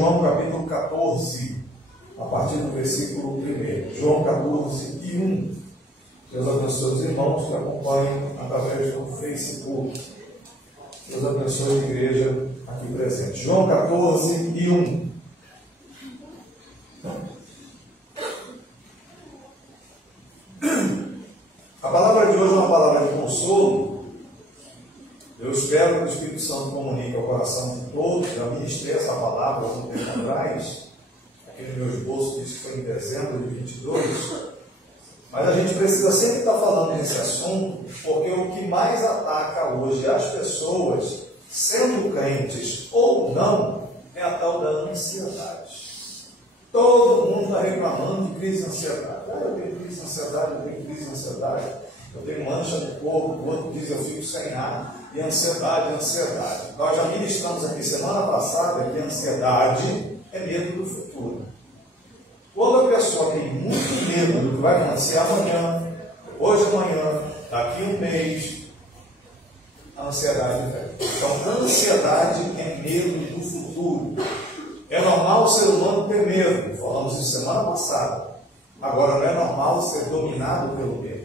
João capítulo 14, a partir do versículo 1. João 14 e 1. Deus abençoe os irmãos que acompanham através do Facebook. Deus abençoe a igreja aqui presente. João 14 e 1. A palavra de hoje é uma palavra de consolo. Eu espero que o Espírito Santo comunique ao coração de todos. Já ministrei essa palavra há um tempo atrás. Aqui no meu esboço diz que foi em dezembro de 22. Mas a gente precisa sempre estar falando desse assunto, porque o que mais ataca hoje as pessoas, sendo crentes ou não, é a tal da ansiedade. Todo mundo está reclamando de crise de ansiedade. Eu tenho crise de ansiedade, eu tenho crise de ansiedade, eu tenho mancha no corpo, o outro diz eu fico sem ar, e ansiedade. Nós já ministramos aqui semana passada que a ansiedade é medo do futuro. Quando a pessoa tem muito medo do que vai acontecer amanhã, hoje amanhã, daqui um mês, a ansiedade vem. Então, a ansiedade é medo do futuro. É normal o ser humano ter medo, falamos isso semana passada. Agora, não é normal ser dominado pelo medo.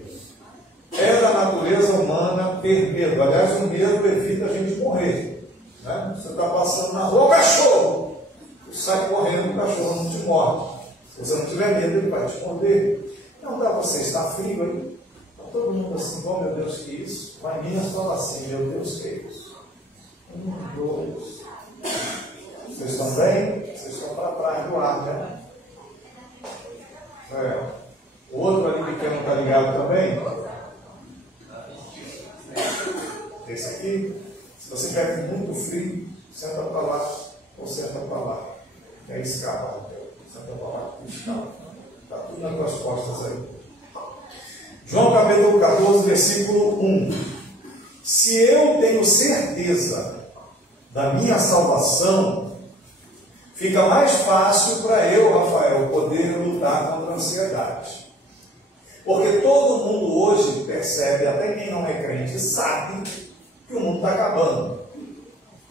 É da natureza humana ter medo. Aliás, o medo evita a gente morrer. Né? Você está passando na rua, o cachorro! Você sai correndo, o cachorro não te morde. Se você não tiver medo, ele vai te morder. Não dá para você estar frio aí. Está todo mundo assim, oh meu Deus, que isso? Vai Minas fala assim, meu Deus, que isso? 1, 2. Vocês estão bem? Vocês estão para a praia do ar, né? O outro ali pequeno está ligado também? Esse aqui, se você tiver muito frio, senta para lá ou senta para lá. Que aí escapa. Senta para lá, escapa. Está tudo nas tuas costas aí. João capítulo 14, versículo 1. Se eu tenho certeza da minha salvação, fica mais fácil para eu, Rafael, poder lutar contra a ansiedade. Porque todo mundo hoje percebe, até quem não é crente, sabe que o mundo está acabando.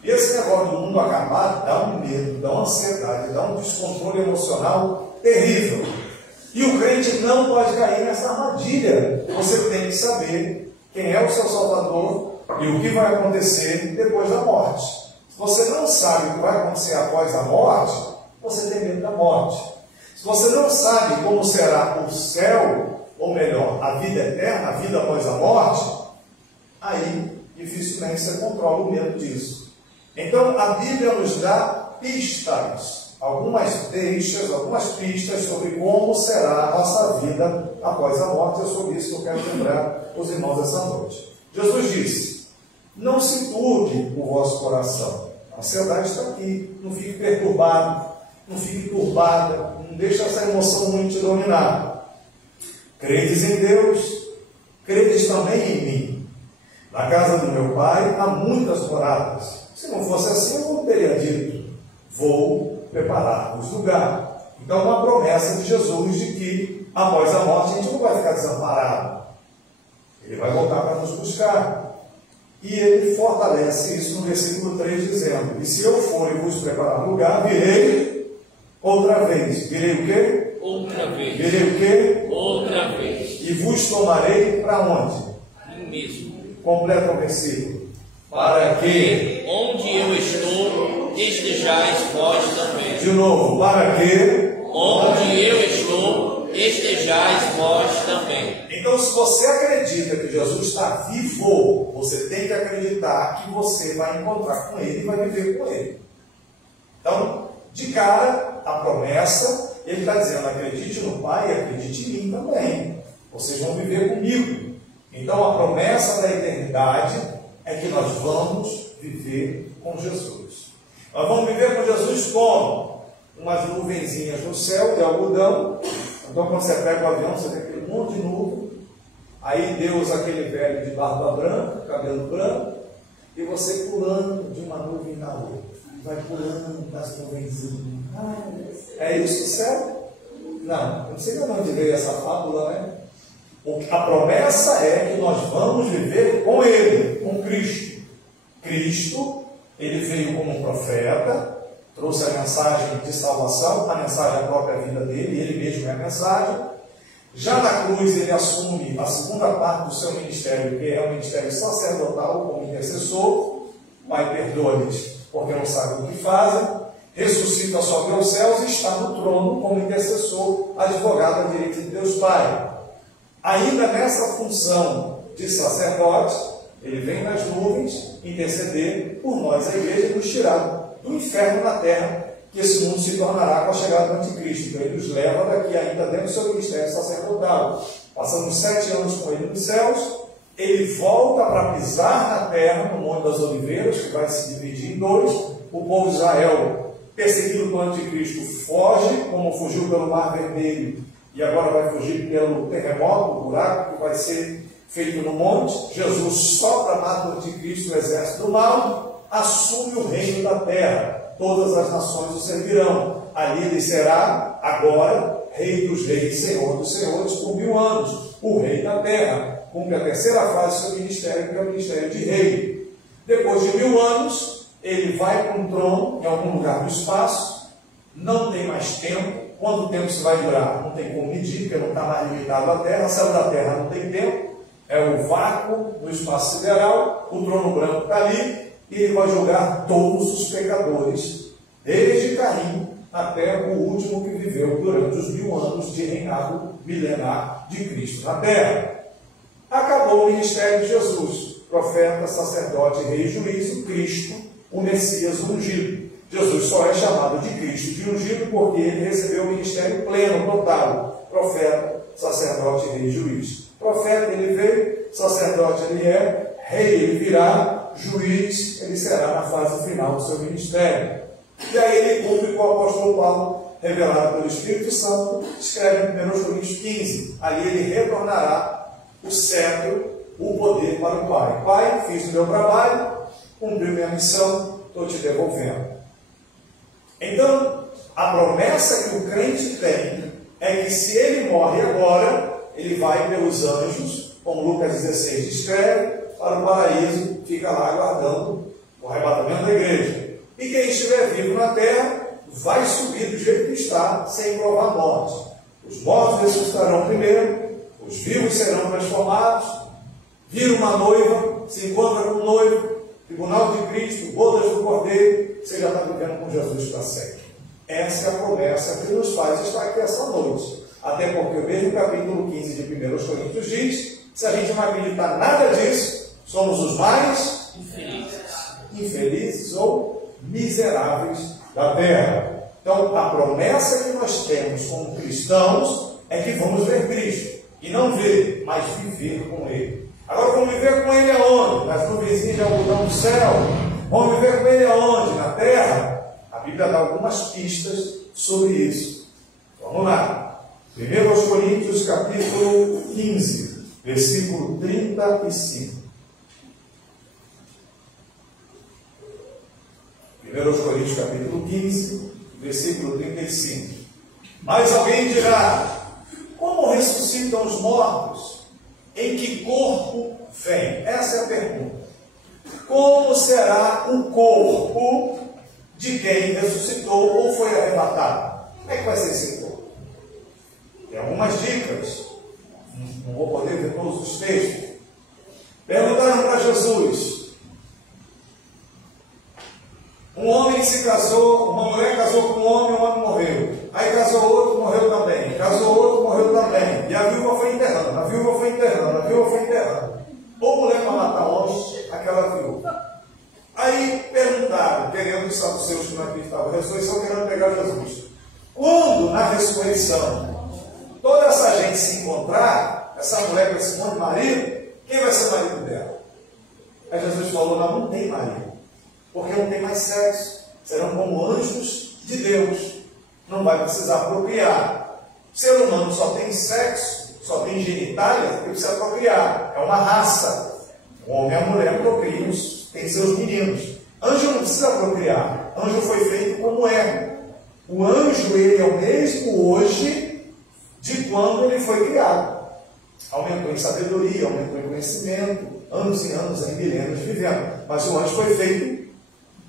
E esse negócio do mundo acabar dá um medo, dá uma ansiedade, dá um descontrole emocional terrível. E o crente não pode cair nessa armadilha. Você tem que saber quem é o seu Salvador e o que vai acontecer depois da morte. Se você não sabe o que vai acontecer após a morte, você tem medo da morte. Se você não sabe como será o céu, ou melhor, a vida eterna, a vida após a morte, aí dificilmente você controla o medo disso. Então a Bíblia nos dá pistas, algumas pistas sobre como será a nossa vida após a morte. É sobre isso que eu quero lembrar os irmãos essa noite. Jesus disse: não se turbe o vosso coração. A ansiedade está aqui. Não fique perturbado, não fique turbada, não deixe essa emoção ruim te dominar. Credes em Deus, credes também em mim. Na casa do meu pai há muitas moradas. Se não fosse assim, eu não teria dito: vou preparar-vos lugar. Então, uma promessa de Jesus de que após a morte a gente não vai ficar desamparado. Ele vai voltar para nos buscar. E ele fortalece isso no versículo 3, dizendo: e se eu for e vos preparar lugar, virei outra vez. Virei o quê? Outra vez. Virei o quê? Outra vez. E vos tomarei para onde? Mim mesmo. Completa o versículo. Para que, onde eu estou, estejais vós também. De novo, para que? Onde eu estou, estejais vós também. Então, se você acredita que Jesus está vivo, você tem que acreditar que você vai encontrar com Ele e vai viver com Ele. Então, de cara, a promessa, Ele está dizendo: acredite no Pai e acredite em mim também. Vocês vão viver comigo. Então, a promessa da eternidade é que nós vamos viver com Jesus. Nós vamos viver com Jesus como? Umas nuvenzinhas no céu de algodão. Então, quando você pega o avião, você tem aquele monte de nuvem. Aí Deus, aquele velho de barba branca, cabelo branco, e você pulando de uma nuvem na outra. Vai pulando das nuvenzinhas. É isso o céu? Não, eu não sei de onde veio essa fábula, né? A promessa é que nós vamos viver com Ele, com Cristo. Cristo, Ele veio como profeta, trouxe a mensagem de salvação, a mensagem da própria vida dele, ele mesmo é a mensagem. Já na cruz ele assume a segunda parte do seu ministério, que é o ministério sacerdotal como intercessor. Pai, perdoa-lhes, porque não sabem o que fazem. Ressuscita, sobe aos céus e está no trono como intercessor, advogado à direita de Deus Pai. Ainda nessa função de sacerdote, ele vem nas nuvens interceder por nós, a igreja, e nos tirar do inferno na terra, que esse mundo se tornará com a chegada do anticristo. Então ele nos leva daqui ainda dentro do seu ministério sacerdotal. Passamos 7 anos com ele nos céus, ele volta para pisar na terra, no Monte das Oliveiras, que vai se dividir em 2. O povo de Israel, perseguido pelo anticristo, foge, como fugiu pelo Mar Vermelho, e agora vai fugir pelo terremoto, o buraco que vai ser feito no monte. Jesus sopra, mata o anticristo, o exército do mal, assume o reino da terra. Todas as nações o servirão. Ali ele será, agora, rei dos reis, senhor dos senhores, por 1000 anos. O rei da terra. Cumpre a terceira fase do seu ministério, que é o ministério de rei. Depois de 1000 anos, ele vai para um trono, em algum lugar do espaço. Não tem mais tempo. Quanto tempo isso vai durar? Não tem como medir, porque não está mais limitado à terra. Saiu da terra, não tem tempo. É o vácuo no espaço sideral. O trono branco está ali. E ele vai julgar todos os pecadores, desde Caim até o último que viveu durante os 1000 anos de reinado milenar de Cristo na terra. Acabou o ministério de Jesus, profeta, sacerdote, rei, juiz, o Cristo, o Messias ungido. Jesus só é chamado de Cristo, de ungido, porque ele recebeu o ministério pleno, total, profeta, sacerdote, rei, juiz. Profeta ele veio, sacerdote ele é, rei ele virá, juiz ele será na fase final do seu ministério. E aí ele cumpre com o apóstolo Paulo, revelado pelo Espírito Santo, escreve em 1 Coríntios 15. Ali ele retornará o cetro, o poder para o Pai. Pai, fiz o meu trabalho, cumpri minha missão, estou te devolvendo. Então, a promessa que o crente tem é que se ele morre agora, ele vai pelos anjos, como Lucas 16 escreve, para o paraíso, fica lá aguardando o arrebatamento da igreja. E quem estiver vivo na terra, vai subir do jeito que está, sem provar a morte. Os mortos ressuscitarão primeiro, os vivos serão transformados, vira uma noiva, se encontra com o noivo, tribunal de Cristo, bodas do Cordeiro, você já está vivendo com Jesus para sempre. Essa é a promessa que nos faz estar aqui essa noite. Até porque o mesmo capítulo 15 de 1 Coríntios diz, se a gente não acreditar nada disso, somos os mais infelizes ou miseráveis da terra. Então, a promessa que nós temos como cristãos é que vamos ver Cristo. E não ver, mas viver com Ele. Agora, vamos viver com Ele aonde? Nas nuvenzinhas de algodão do céu. Vamos viver com Ele aonde? Na terra? A Bíblia dá algumas pistas sobre isso. Vamos lá. 1 Coríntios capítulo 15, versículo 35. 1 Coríntios capítulo 15, versículo 35. Mas alguém dirá, como ressuscitam os mortos? Em que corpo vem? Essa é a pergunta. Como será o corpo de quem ressuscitou ou foi arrebatado? Como é que vai ser esse corpo? Tem algumas dicas. Não vou poder ver todos os textos. Perguntaram para Jesus. Um homem se casou, uma mulher casou com um homem morreu. Aí casou outro, morreu também. Casou outro, morreu também. E a viúva foi enterrando, a viúva foi enterrando, a viúva foi enterrando. Ou mulher para matar homem, aquela viúva. Aí perguntaram, querendo os saduceus que não acreditavam na ressurreição, querendo pegar Jesus. Quando na ressurreição toda essa gente se encontrar, essa mulher com esse monte de marido, quem vai ser marido dela? Aí Jesus falou, não tem marido. Porque não tem mais sexo. Serão como anjos de Deus. Não vai precisar procriar. O ser humano só tem sexo, só tem genitália, porque precisa procriar. É uma raça. O homem e a mulher procriam, tem seus meninos. Anjo não precisa procriar. Anjo foi feito como é. O anjo, ele é o mesmo hoje de quando ele foi criado. Aumentou em sabedoria, aumentou em conhecimento, anos e anos, em milênios vivendo. Mas o anjo foi feito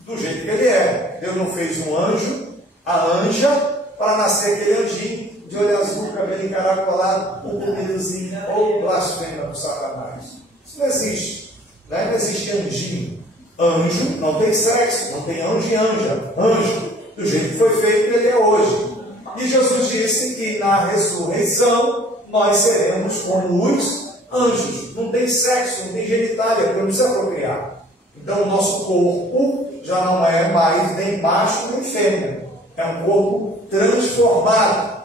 do jeito que ele é. Deus não fez um anjo, a anja, para nascer aquele anjinho de olho azul, cabelo encaracolado, um comidozinho, ou blasfema do Satanás. Isso não existe. Não existe anjinho. Anjo não tem sexo, não tem anjo e anja. Anjo, do jeito que foi feito, ele é hoje. E Jesus disse que na ressurreição nós seremos como os anjos. Não tem sexo, não tem genitália, porque não precisa procriar. Então o nosso corpo já não é mais nem macho nem fêmea. É um corpo transformado.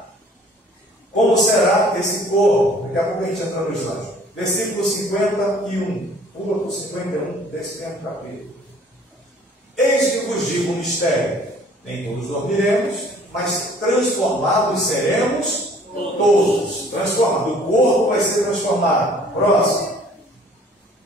Como será esse corpo? Daqui a pouco a gente entra nos anjos. Versículo 51. Pula para o 51 desse mesmo capítulo. Eis que vos digo um mistério. Nem todos dormiremos, mas transformados seremos todos. Transformados. O corpo vai ser transformado. Próximo.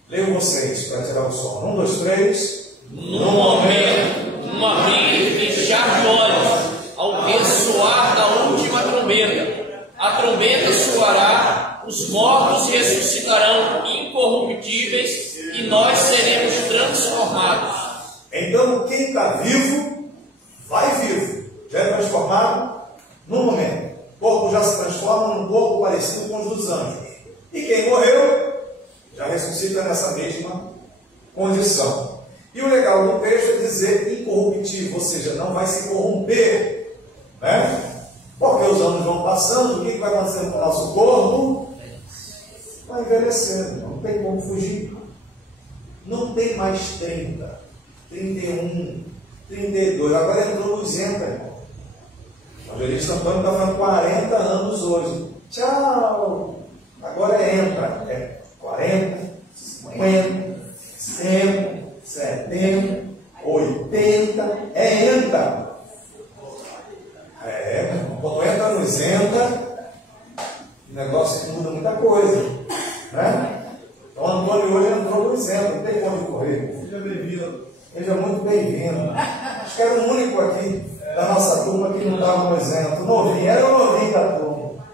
Leio vocês para tirar o som. 1, 2, 3. No momento, no abrir e fechar de olhos, ao ressoar da última trombeta, a trombeta soará, os mortos ressuscitarão incorruptíveis e nós seremos transformados. Então quem está vivo, vai vivo. Já é transformado no momento. O corpo já se transforma num corpo parecido com os dos anjos. E quem morreu, já ressuscita nessa mesma condição. E o legal do texto é dizer incorruptível, ou seja, não vai se corromper, né? Porque os anos vão passando, o que vai acontecendo com o nosso corpo? Vai envelhecendo, não tem como fugir. Não tem mais 30, 31, 32, agora entrou nos 80, irmão. O evangelista Antônio está falando 40 anos hoje. Tchau! Agora entra, 40, 50, 60, 70, 80, entra. Quando entra nos entra, o negócio muda muita coisa, né? Então Antônio hoje entrou nos entra, não tem como correr. Seja bem-vindo. Seja muito bem-vindo. Acho que era o único aqui da nossa turma que não estava no exemplo. Novinho, era o novinho da turma.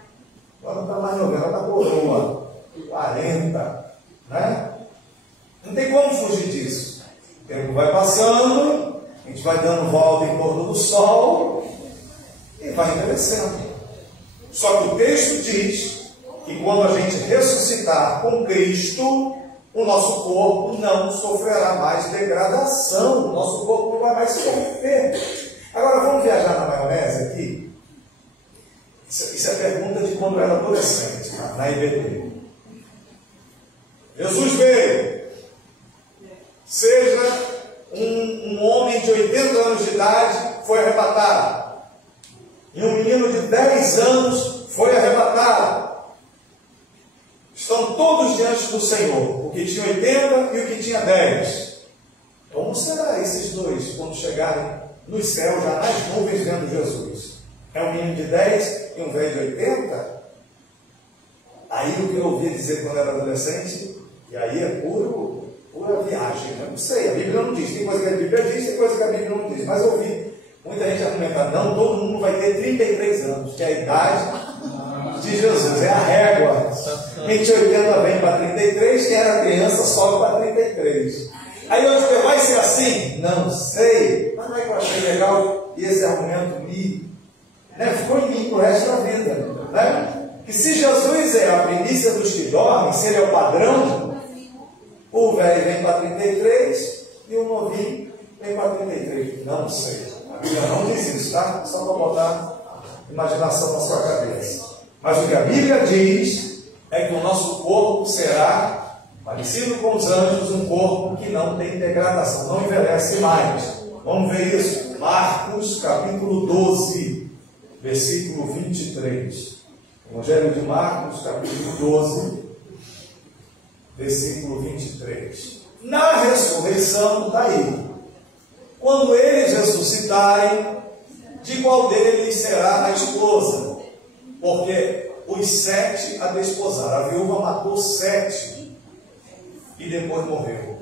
Agora não está mais novinho, agora está coroa. 40, né? Não tem como fugir disso. O tempo vai passando, a gente vai dando volta em torno do sol e vai envelhecendo. Só que o texto diz que quando a gente ressuscitar com Cristo, o nosso corpo não sofrerá mais degradação, o nosso corpo não vai mais se corromper. Agora vamos viajar na maionese aqui. Isso é pergunta de quando eu era adolescente, na IBT. Jesus veio, seja um homem de 80 anos de idade, foi arrebatado. E um menino de 10 anos foi arrebatado. Estão todos diante do Senhor, o que tinha 80 e o que tinha 10. Como será esses dois quando chegarem no céu, já nas nuvens, vendo Jesus? É um menino de 10 e um velho de 80? Aí o que eu ouvi dizer quando era adolescente, e aí é pura viagem, né? Não sei, a Bíblia não diz, tem coisa que a Bíblia diz, tem coisa que a Bíblia não diz, mas eu ouvi muita gente argumentar, não, todo mundo vai ter 33 anos, que é a idade de Jesus, é a régua. Quem tinha 80 vem para 33, quem era criança sobe para 33. Aí eu disse, vai ser assim? Não sei, mas não é que eu achei legal, e esse argumento ficou em mim para o resto da vida, né? Que se Jesus é a primícia dos que dormem, se ele é o padrão, o velho vem para 33 e o novinho vem para 33. Não sei. A Bíblia não diz isso, tá? Só para botar imaginação na sua cabeça. Mas o que a Bíblia diz é que o nosso corpo será parecido com os anjos, um corpo que não tem degradação, não envelhece mais. Vamos ver isso? Marcos capítulo 12, versículo 23. Evangelho de Marcos, capítulo 12, versículo 23. Na ressurreição, está aí. Quando eles ressuscitarem, de qual deles será a esposa? Porque os 7 a desposaram. A viúva matou 7 e depois morreu.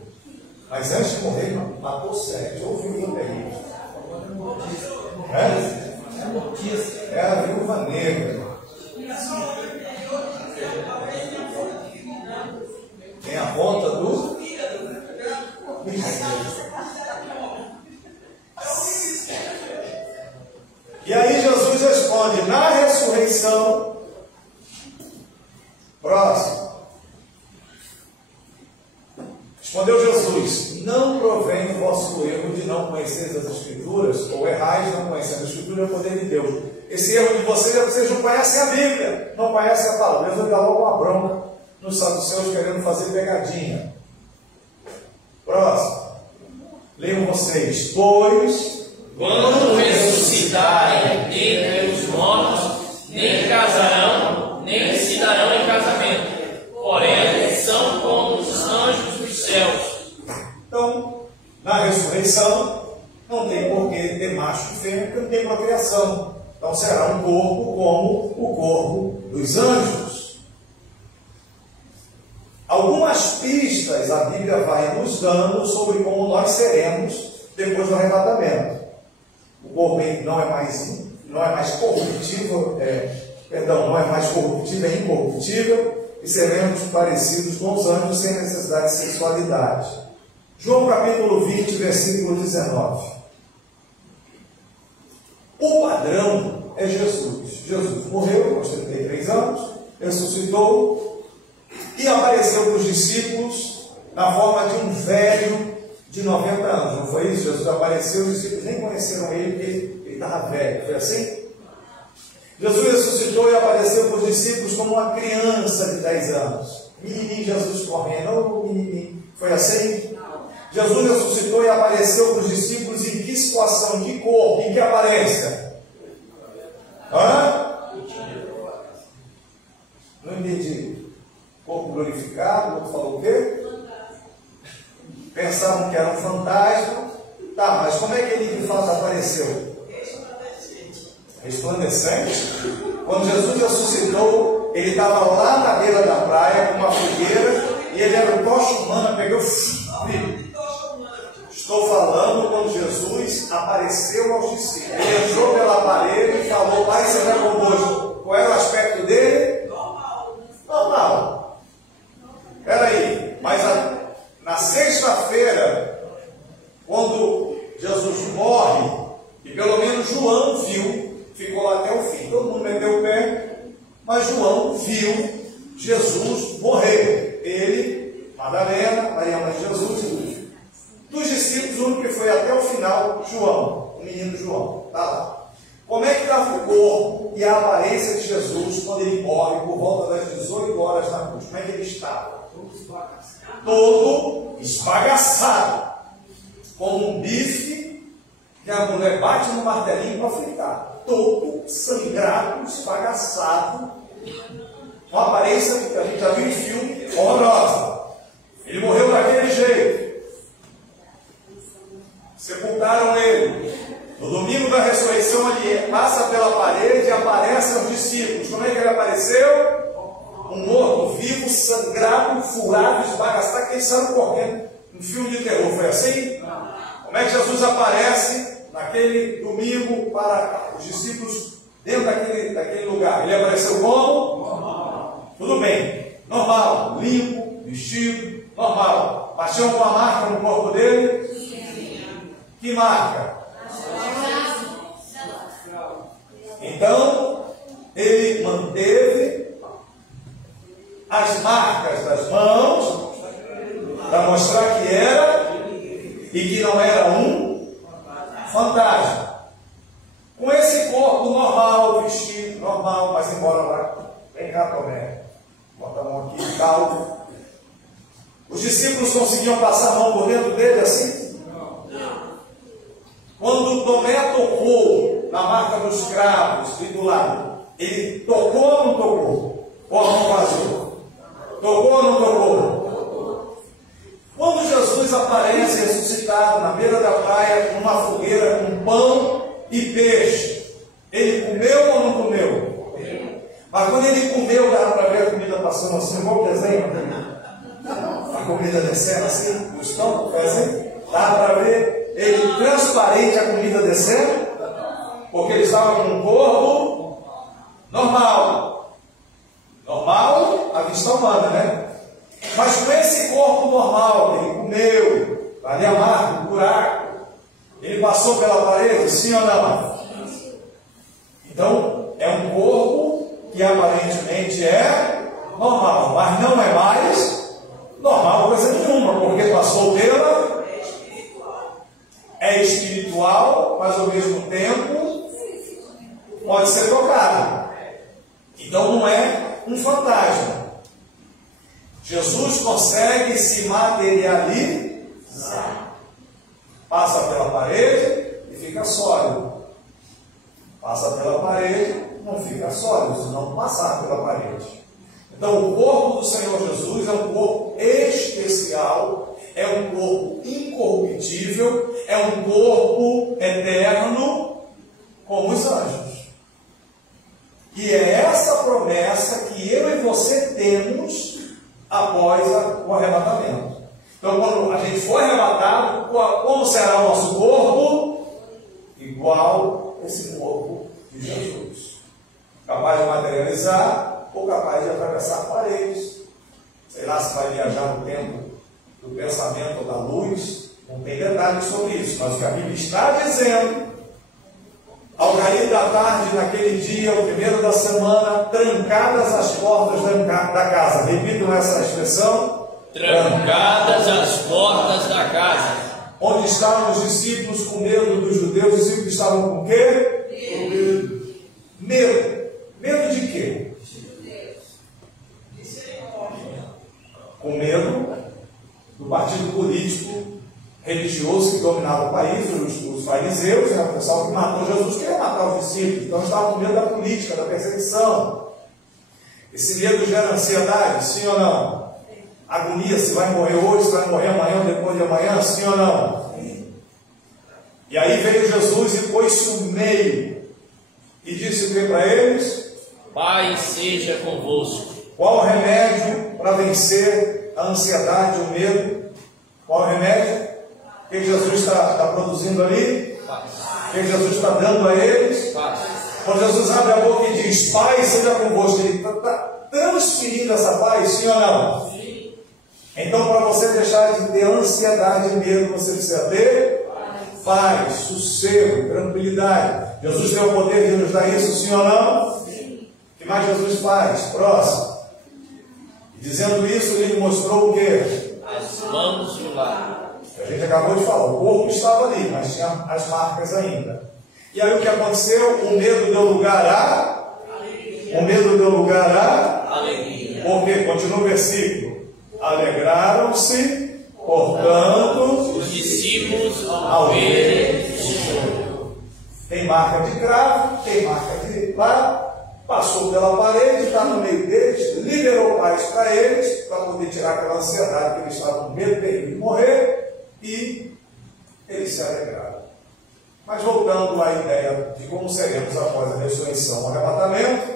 Mas antes de morrer, matou 7. Ou viúva terrível. É a viúva negra. Tem a ponta do... E aí Jesus responde, na ressurreição, próximo. Respondeu Jesus, não provém o vosso erro de não conheceres as Escrituras, ou errais não conhecendo a Escritura, é o poder de Deus. Esse erro de vocês é que vocês não conhecem a Bíblia, não conhecem a palavra. Deus vai dar logo uma bronca nos saduceus querendo fazer pegadinha. Próximo. Leiam vocês. Pois, quando ressuscitarem dentre os mortos, nem casarão, nem se darão em casamento. Porém, são como os anjos dos céus. Então, na ressurreição, não tem porquê ter macho e fêmea, porque não tem procriação. Então será um corpo como o corpo dos anjos. Algumas pistas a Bíblia vai nos dando sobre como nós seremos depois do arrebatamento. O corpo não é mais corruptível, não é mais corruptível, é incorruptível, e seremos parecidos com os anjos sem necessidade de sexualidade. João capítulo 20, versículo 19. O padrão é Jesus. Jesus morreu aos 33 anos, ressuscitou e apareceu para os discípulos na forma de um velho de 90 anos. Não foi isso? Jesus apareceu, os discípulos nem conheceram ele, porque ele estava velho. Foi assim? Jesus ressuscitou e apareceu para os discípulos como uma criança de 10 anos. Menininho Jesus correndo, menininho. Foi assim? Jesus ressuscitou e apareceu para os discípulos em que situação, de corpo, em que aparência? Não entendi. Corpo glorificado, o outro falou o quê? Pensavam que era um fantasma. Tá, mas como é que ele de fato apareceu? Resplandecente. Quando Jesus ressuscitou, ele estava lá na beira da praia com uma fogueira e ele era um tocha humana, pegou filho. Estou falando quando Jesus apareceu aos discípulos. Ele entrou pela parede e falou, Pai, será convosco. Qual era o aspecto dele? Normal. Peraí, mas na sexta-feira, quando Jesus morre, e pelo menos João viu, ficou lá até o fim. Todo mundo meteu o pé, mas João viu Jesus morrer. Ele, Madalena, Maria Mãe de Jesus, dos discípulos, o único que foi até o final, João, o menino João, está lá. Como é que estava o corpo e a aparência de Jesus quando ele morre por volta das 18 horas na cruz? Como é que ele estava? Todo esbagaçado, como um bife que a mulher bate no martelinho para fritar. Todo sangrado, esbagaçado, uma aparência que a gente já viu em filme, horrorosa. Ele morreu daquele jeito. Sepultaram ele. No domingo da ressurreição, ele passa pela parede e aparece aos discípulos. Como é que ele apareceu? Um morto vivo, sangrado, furado, esbagaçado, que eles saíram correndo. Um filme de terror, foi assim? Como é que Jesus aparece naquele domingo para os discípulos dentro daquele lugar? Ele apareceu como? Normal. Tudo bem, normal, limpo, vestido, normal. Partiu com uma marca no corpo dele? Que marca? Então, ele manteve as marcas das mãos para mostrar que era e que não era um fantasma. Com esse corpo normal, vestido normal, mas embora lá, bem rápido, né? Bota a mão aqui, calvo. Os discípulos conseguiam passar a mão por dentro dele assim? Quando Tomé tocou na marca dos cravos e do lado, ele tocou ou não tocou? Ou a mão vazou? Tocou ou não tocou? Quando Jesus aparece ressuscitado na beira da praia, numa fogueira com pão e peixe, ele comeu ou não comeu? Mas quando ele comeu, dava para ver a comida passando assim, igual o desenho, a comida descendo assim, no estômago, foi assim? Dá para ver ele transparente a comida descendo, porque ele estava com um corpo normal. Normal, a vista humana, né? Mas com esse corpo normal, ele comeu, ali a marca, o buraco, ele passou pela parede, sim ou não? Então, é um corpo que aparentemente é normal, mas não é mais normal coisa nenhuma, porque passou pela... É espiritual, mas ao mesmo tempo pode ser tocado. Então não é um fantasma. Jesus consegue se materializar. Passa pela parede e fica sólido. Passa pela parede, não fica sólido, se não passar pela parede. Então o corpo do Senhor Jesus é um corpo especial, é um corpo incorruptível, é um corpo eterno, como os anjos. E é essa promessa que eu e você temos após o arrebatamento. Então, quando a gente for arrebatado, como será o nosso corpo? Igual esse corpo de Jesus. Capaz de materializar ou capaz de atravessar paredes. Sei lá se vai viajar no tempo do pensamento ou da luz. Não tem detalhes sobre isso. Mas o que a Bíblia está dizendo, ao cair da tarde, naquele dia, o primeiro da semana, trancadas as portas da casa. Repitam essa expressão. Trancadas as portas da casa. Onde estavam os discípulos com medo dos judeus? Os discípulos estavam com o quê? Medo. Medo de quê? Com medo do partido político religioso que dominava o país, os fariseus, o pessoal que matou Jesus, queria matar os discípulos. Então estavam com medo da política, da perseguição. Esse medo gera ansiedade, sim ou não? Agonia, se vai morrer hoje, se vai morrer amanhã, depois de amanhã, sim ou não? E aí veio Jesus e pôs-se no meio e disse o que para eles? Pai seja convosco. Qual o remédio para vencer a ansiedade, o medo? Qual o remédio? O que Jesus está produzindo ali? O que Jesus está dando a eles? Quando Jesus abre a boca e diz, Pai seja convosco, ele está transferindo essa paz, sim ou não? Sim. Então, para você deixar de ter ansiedade e medo, você precisa ter paz, sossego, tranquilidade. Jesus tem o poder de nos dar isso, sim ou não? Sim. O que mais Jesus faz? Próximo. Dizendo isso, ele mostrou o quê? As mãos e o lado. A gente acabou de falar, o corpo estava ali, mas tinha as marcas ainda. E aí o que aconteceu? O medo deu lugar a... O medo deu lugar a... Alegria. Porque, continua o versículo. Alegraram-se, portanto, os discípulos ao verem o Senhor. Tem marca de cravo, tem marca de lá. Passou pela parede, está no meio deles, liberou paz para eles, para poder tirar aquela ansiedade que eles estavam com medo de morrer, e eles se alegraram. Mas voltando à ideia de como seremos após a ressurreição, o arrebatamento,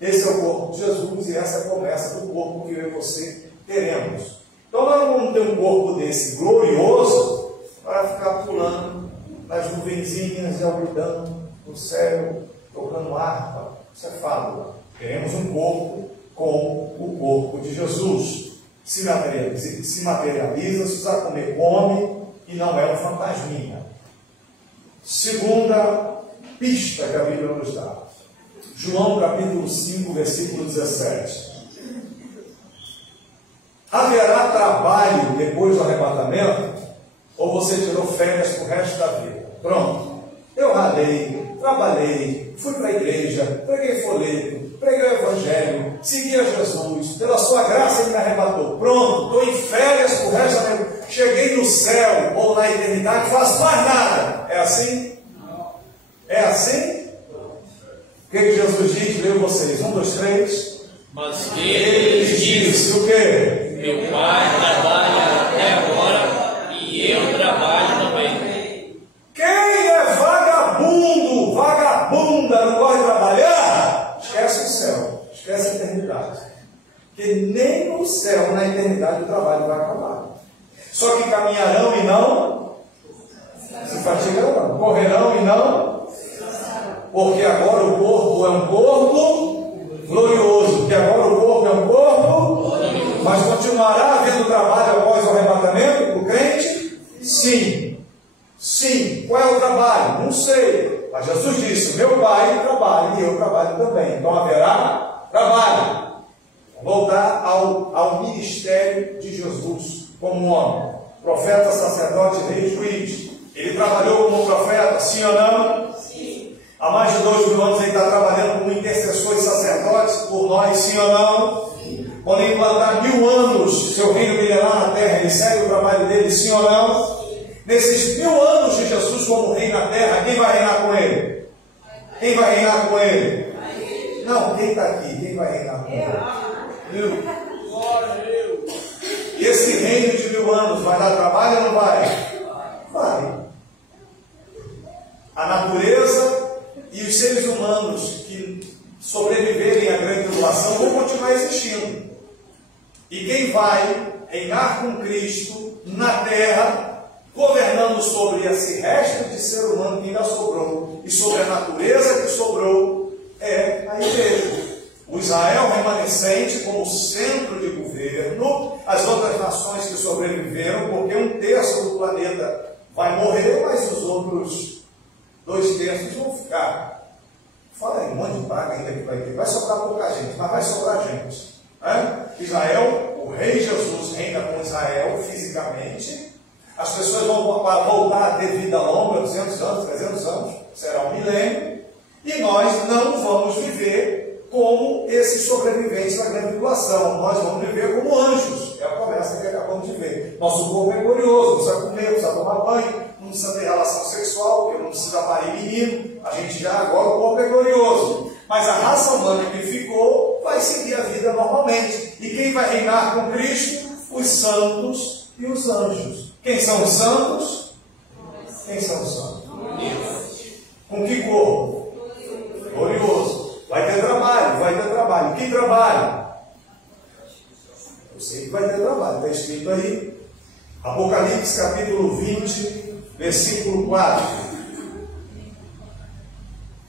esse é o corpo de Jesus e essa é a promessa do corpo que eu e você teremos. Então nós não vamos ter um corpo desse glorioso para ficar pulando nas nuvenzinhas e alvidando no céu, tocando harpa. Isso é fábula. Teremos um corpo como o corpo de Jesus. Se materializa, se usar comer, come, e não é um fantasminha. Segunda pista que a Bíblia nos dá. João capítulo 5, versículo 17. Haverá trabalho depois do arrebatamento? Ou você tirou férias para o resto da vida? Pronto. Eu ralei, trabalhei, fui para a igreja, preguei folheto, preguei o evangelho, segui a Jesus, pela sua graça ele me arrebatou. Pronto, estou em férias para o resto da minha vida. Cheguei no céu ou na eternidade, faço mais nada. É assim? É assim? O que Jesus diz? Leio vocês. 1, 2, 3. Mas ele disse: o quê? Meu Pai trabalha até agora e eu trabalho também. Quem é vagabundo, vagabunda, não gosta de trabalhar, esquece o céu, esquece a eternidade. Porque nem no céu, na eternidade, o trabalho vai acabar. Só que caminharão e não se fatigarão, correrão e não, porque agora o corpo é um corpo glorioso, porque agora o corpo é um corpo, mas continuará havendo trabalho após o arrebatamento do crente? Sim. Sim. Qual é o trabalho? Não sei. Mas Jesus disse: meu Pai trabalha trabalhe e eu trabalho também. Então haverá trabalho. Voltar ao ministério de Jesus como homem. Profeta, sacerdote, rei, juiz. Ele trabalhou como profeta, sim ou não? Sim. Há mais de 2000 anos ele está trabalhando como intercessor e sacerdote por nós, sim ou não? Sim. Quando ele implantar 1000 anos, seu reino milenar na terra, ele segue o trabalho dele, sim ou não? Sim. Nesses 1000 anos de Jesus como rei na terra, quem vai reinar com ele? Quem vai reinar com ele? Não, quem está aqui? Quem vai reinar com ele? E esse reino de 1000 anos vai dar trabalho ou não vai? Vai. A natureza e os seres humanos que sobreviverem à grande tribulação vão continuar existindo. E quem vai reinar com Cristo na terra, governando sobre esse resto de ser humano que ainda sobrou e sobre a natureza que sobrou, é a igreja. O Israel remanescente como centro de governo, as outras nações que sobreviveram, porque 1/3 do planeta vai morrer, mas os outros 2/3 vão ficar. Fala aí, um monte de praga ainda que vai ter. Vai sobrar pouca gente, mas vai sobrar gente. Israel, o rei Jesus reina com Israel fisicamente. As pessoas vão voltar a ter vida longa, 200 anos, 300 anos, será um milênio. E nós não vamos viver como esses sobreviventes da grande tribulação. Nós vamos viver como anjos. É a promessa que acabamos de ver. Nosso corpo é glorioso, não precisa comer, não precisa tomar banho, não precisa ter relação sexual, porque não precisa parir menino. A gente já agora, o corpo é glorioso. Mas a raça humana que ficou vai seguir a vida normalmente. E quem vai reinar com Cristo? Os santos e os anjos. Quem são os santos? Quem são os santos? Com que corpo? Glorioso. Vai ter trabalho, vai ter trabalho. Que trabalho? Eu sei que vai ter trabalho, está escrito aí. Apocalipse capítulo 20, versículo 4.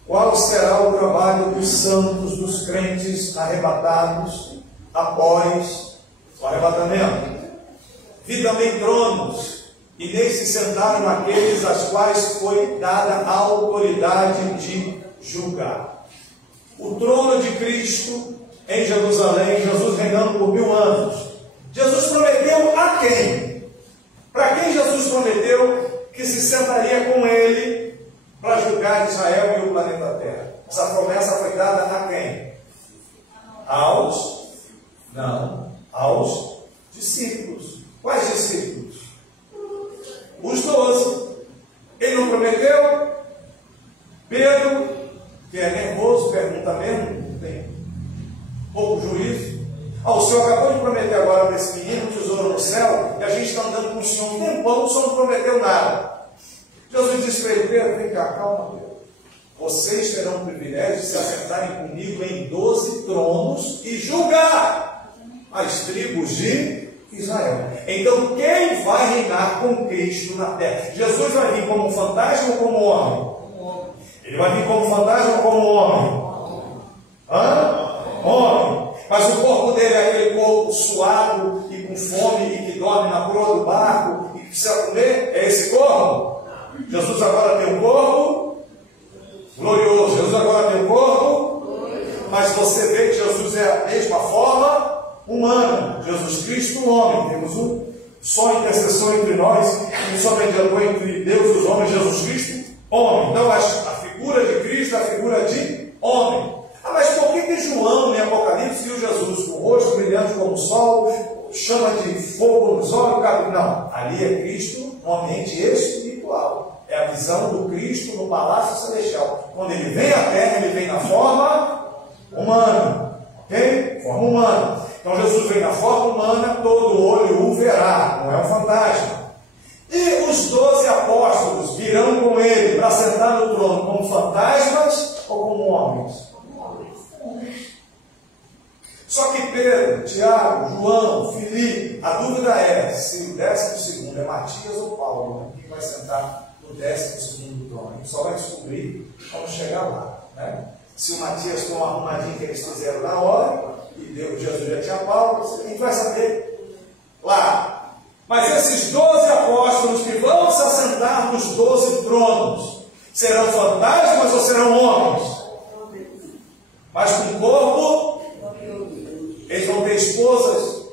Qual será o trabalho dos santos, dos crentes arrebatados após o arrebatamento? Vi também tronos, e neles se sentaram aqueles às quais foi dada a autoridade de julgar. O trono de Cristo em Jerusalém, Jesus reinando por 1000 anos. Jesus prometeu a quem? Para quem Jesus prometeu que se sentaria com ele para julgar Israel e o planeta Terra? Essa promessa foi dada a quem? Aos discípulos. Quais discípulos? Os 12. Ele não prometeu? Pedro, que é nervoso, pergunta mesmo, tem pouco juízo. O Senhor acabou de prometer agora para esse menino tesouro no céu, e a gente está andando com o Senhor um tempão, o Senhor não prometeu nada. Jesus disse para ele: Pedro, vem cá, calma, Pedro. Vocês terão o privilégio de se assentarem comigo em 12 tronos e julgar as tribos de Israel. Então, quem vai reinar com Cristo na terra? Jesus vai vir como um fantasma ou como homem? Ele vai vir como fantasma ou como homem? Homem. Mas o corpo dele é aquele corpo suado e com fome e que dorme na proa do barco e que precisa comer? É esse corpo? Jesus agora tem um corpo glorioso. Jesus agora tem um corpo, mas você vê que Jesus é a mesma forma humana. Jesus Cristo, um homem. Temos um só intercessor entre nós, um só mediador entre Deus e os homens, Jesus Cristo, homem. Então a figura de Cristo é a figura de homem. Mas por que João em Apocalipse viu Jesus com o rosto brilhante como o sol, chama de fogo nos olhos? Não, ali é Cristo no ambiente espiritual. É a visão do Cristo no palácio celestial. Quando ele vem à terra, ele vem na forma humana. Ok? Forma humana. Então Jesus vem na forma humana, todo olho o verá, não é um fantasma. E os 12 apóstolos virão com ele para sentar no trono como fantasmas ou como homens? Só que Pedro, Tiago, João, Filipe, a dúvida é se o 12º é Matias ou Paulo, quem vai sentar no 12º trono. A gente só vai descobrir quando chegar lá, né? Se o Matias foi uma arrumadinha que eles fizeram na hora, e Deus, Jesus já tinha Paulo, a gente vai saber lá. Mas esses 12 apóstolos que vão se assentar nos 12 tronos, serão fantasmas ou serão homens? Mas com corpo, eles vão ter esposas,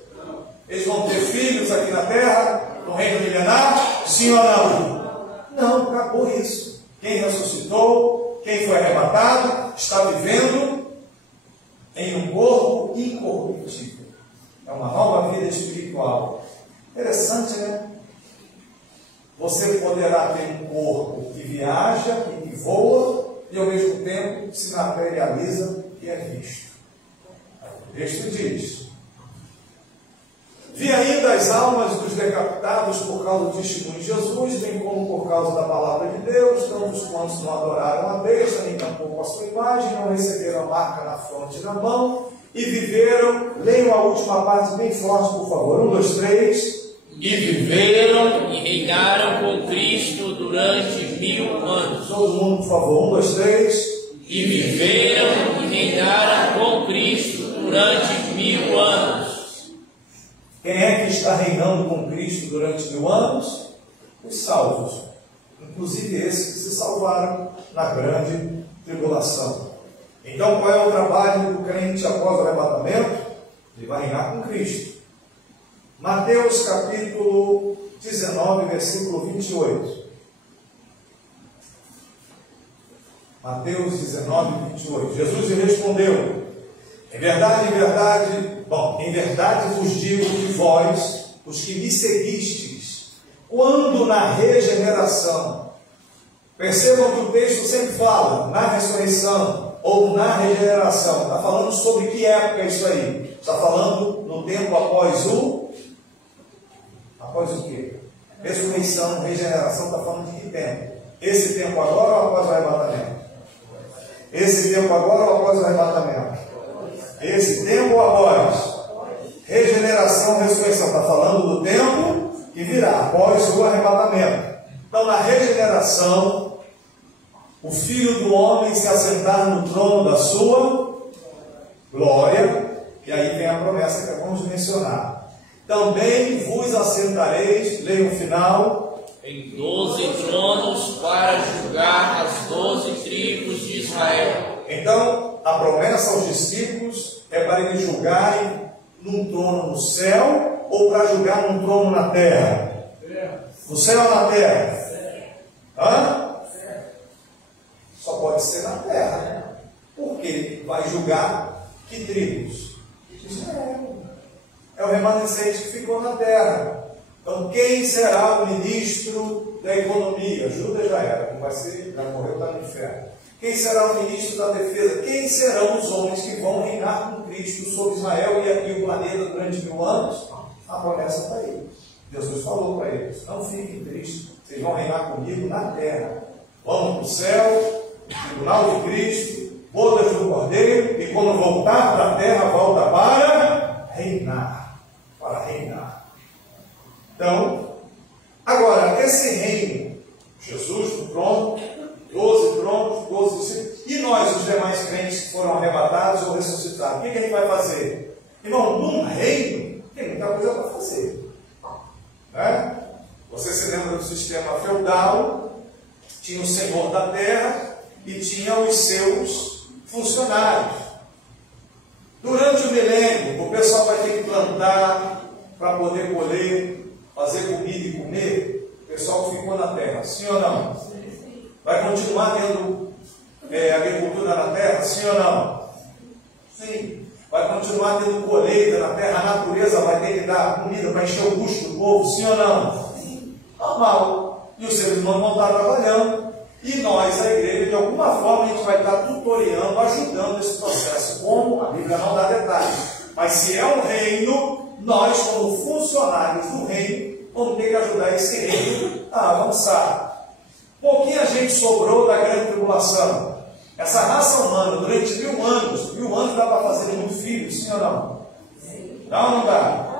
eles vão ter filhos aqui na terra, no reino milenar, sim ou não? Não, acabou isso. Quem ressuscitou, quem foi arrebatado, está vivendo em um corpo incorruptível. É uma nova vida espiritual. Interessante, né? Você poderá ter um corpo que viaja e que voa, e ao mesmo tempo se materializa e é visto. O texto diz: vi ainda as almas dos decapitados por causa do testemunho de Jesus, bem como por causa da palavra de Deus, tanto os quantos não adoraram a besta, nem tampouco a sua imagem, não receberam a marca na fronte e na mão, e viveram. Leiam a última parte bem forte, por favor. 1, 2, 3. E viveram e reinaram com Cristo durante 1000 anos. Todo mundo, por favor. 1, 2, 3. E viveram e reinaram com Cristo durante 1000 anos. Quem é que está reinando com Cristo durante 1000 anos? Os salvos. Inclusive esses que se salvaram na grande tribulação. Então, qual é o trabalho do crente após o arrebatamento? Ele vai reinar com Cristo. Mateus capítulo 19, versículo 28. Mateus 19, 28. Jesus lhe respondeu: em verdade vos digo que vós, os que me seguistes, quando na regeneração, percebam que o texto sempre fala na ressurreição ou na regeneração. Está falando sobre que época é isso aí? Está falando no tempo após o quê? Ressurreição, regeneração, está falando de que tempo? Esse tempo agora ou após o arrebatamento? Esse tempo agora ou após o arrebatamento? Esse tempo ou após? Regeneração, ressurreição, está falando do tempo que virá, após o arrebatamento. Então, na regeneração, o Filho do Homem se assentar no trono da sua glória, e aí vem a promessa que acabamos de mencionar. Também vos assentareis, leia o final, em 12 tronos para julgar as 12 tribos de Israel. Então, a promessa aos discípulos é para eles julgarem num trono no céu ou para julgar num trono na terra? No céu ou na terra? Hã? Só pode ser na terra. Porque vai julgar que tribos? Israel. É o remanescente que ficou na terra. Então, quem será o ministro da economia? Judas já era, não vai ser, já morreu, está no inferno. Quem será o ministro da defesa? Quem serão os homens que vão reinar com Cristo sobre Israel e o planeta durante 1000 anos? A promessa está aí. Jesus falou para eles: não fiquem tristes, vocês vão reinar comigo na terra. Vão para o céu, tribunal de Cristo, bodas do Cordeiro, e quando voltar para a terra, volta para reinar. Para reinar. Então, agora, esse reino, Jesus no trono, 12 tronos, 12 discípulos, e nós, os demais crentes que foram arrebatados ou ressuscitados, o que a gente vai fazer? Irmão, num reino, tem muita coisa para fazer. Né? Você se lembra do sistema feudal? Tinha o senhor da terra e tinha os seus funcionários. Durante o milênio, o pessoal vai ter que plantar para poder colher, fazer comida e comer. O pessoal que ficou na terra, sim ou não? Vai continuar tendo agricultura na terra, sim ou não? Sim. Vai continuar tendo colheita na terra, a natureza vai ter que dar comida para encher o bucho do povo, sim ou não? Normal. E os seres humanos vão estar trabalhando. E nós, a igreja, de alguma forma, a gente vai estar tutoriando, ajudando esse processo. Como? A Bíblia não dá detalhes. Mas se é um reino, nós, como funcionários do reino, vamos ter que ajudar esse reino a avançar. Pouquinha gente sobrou da grande tribulação. Essa raça humana, durante 1000 anos, 1000 anos dá para fazer muito filho, sim ou não? Sim. Dá ou não dá?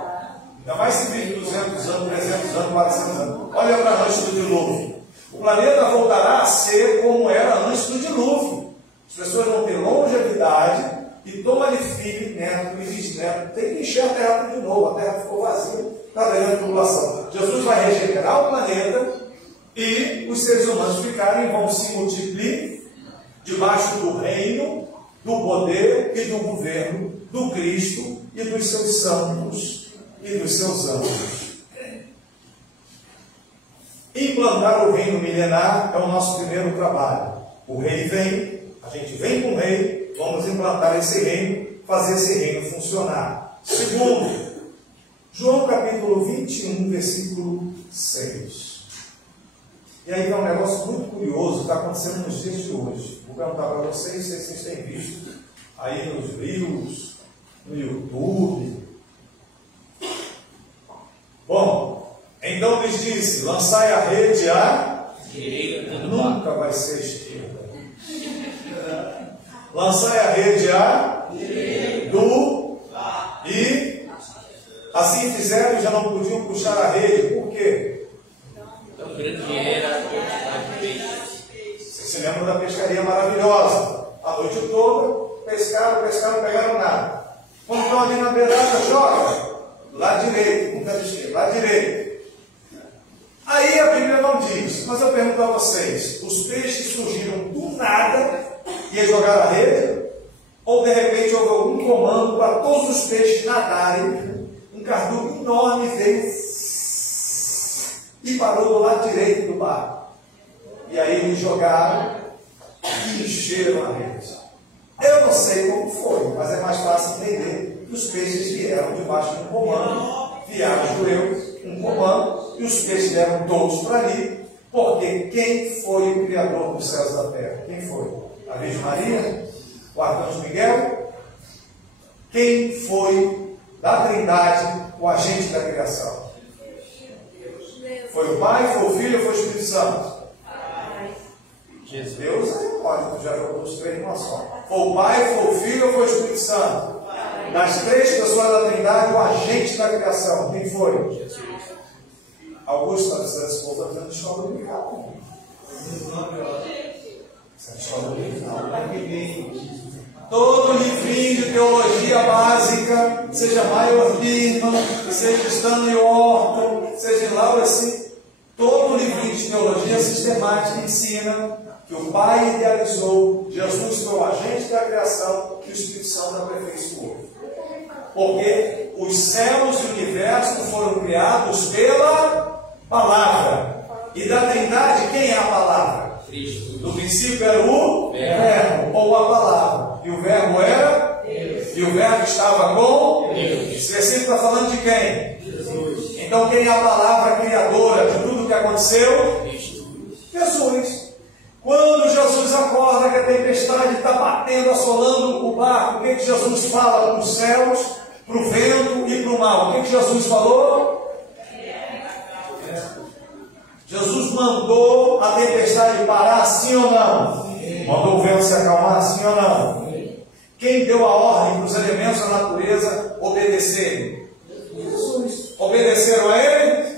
Ainda mais se vive 200 anos, 300 anos, 400 anos. Olha para antes do dilúvio. O planeta voltará a ser como era antes do dilúvio. As pessoas vão ter longevidade e toma de filho, neto e bisneto. Tem que encher a terra de novo. A terra ficou vazia na grande tribulação. Jesus vai regenerar o planeta e os seres humanos vão se multiplicar debaixo do reino do poder e do governo do Cristo e dos seus santos e dos seus anjos. Implantar o reino milenar é o nosso primeiro trabalho. O rei vem, a gente vem com o rei, vamos implantar esse reino, fazer esse reino funcionar. Segundo, João capítulo 21, versículo 6. E aí é um negócio muito curioso, está acontecendo nos dias de hoje. Vou perguntar para vocês se vocês têm visto aí nos Reels, no YouTube. Bom, então lhes disse: lançai a rede à direita, nunca vai ser esquerda. Lançai a rede à direita do e assim fizeram e já não podiam puxar a rede. Por quê? Tão grande era a quantidade de peixes. Você se lembra da pescaria maravilhosa? A noite toda, pescaram, não pegaram nada. Quando estão ali na beirada, joga. Lá direito, nunca esquerda, lá direito. Aí a Bíblia não diz, mas eu pergunto a vocês: os peixes surgiram do nada e jogaram a rede? Ou de repente houve algum comando para todos os peixes nadarem? Um cardume enorme veio e parou do lado direito do barco. E aí eles jogaram e encheram a rede. Eu não sei como foi, mas é mais fácil entender que os peixes vieram debaixo de um comando, vieram os judeus, um comando, e os peixes vieram todos para ali, porque quem foi o Criador dos céus e da terra? Quem foi? A Virgem Maria? O Arcanjo Miguel? Quem foi da Trindade o agente da criação? Foi o Pai, foi o Filho ou foi o Espírito Santo? Deus pode, já jogou os três numa só. Foi o Pai, foi o Filho ou foi o Espírito Santo? Das três pessoas da Trindade, o agente da criação, quem foi? Jesus. Augusto está dizendo, esse povo está dizendo escola dominical. Escola dominical. Todo livrinho de teologia básica, seja Maior Birman, seja Stanley Orton, seja Laura assim, todo livrinho de teologia sistemática ensina que o Pai idealizou, Jesus foi o agente da criação e o Espírito Santo aperfeiçoou. Porque os céus e o universo foram criados pela palavra. E da Trindade, quem é a palavra? Cristo. No princípio era o Verbo, ou a palavra. E o Verbo era Deus. E o Verbo estava com Deus. Esse versículo está falando de quem? Jesus. Então quem é a palavra criadora de tudo que aconteceu? Cristo. Jesus. Quando Jesus acorda que a tempestade está batendo, assolando o barco, o que Jesus fala para os céus, para o vento e para o mar? O que Jesus falou? Jesus mandou a tempestade parar, sim ou não? Mandou o vento se acalmar, sim ou não? Quem deu a ordem para os elementos da natureza obedecerem? Jesus. Obedeceram a Ele?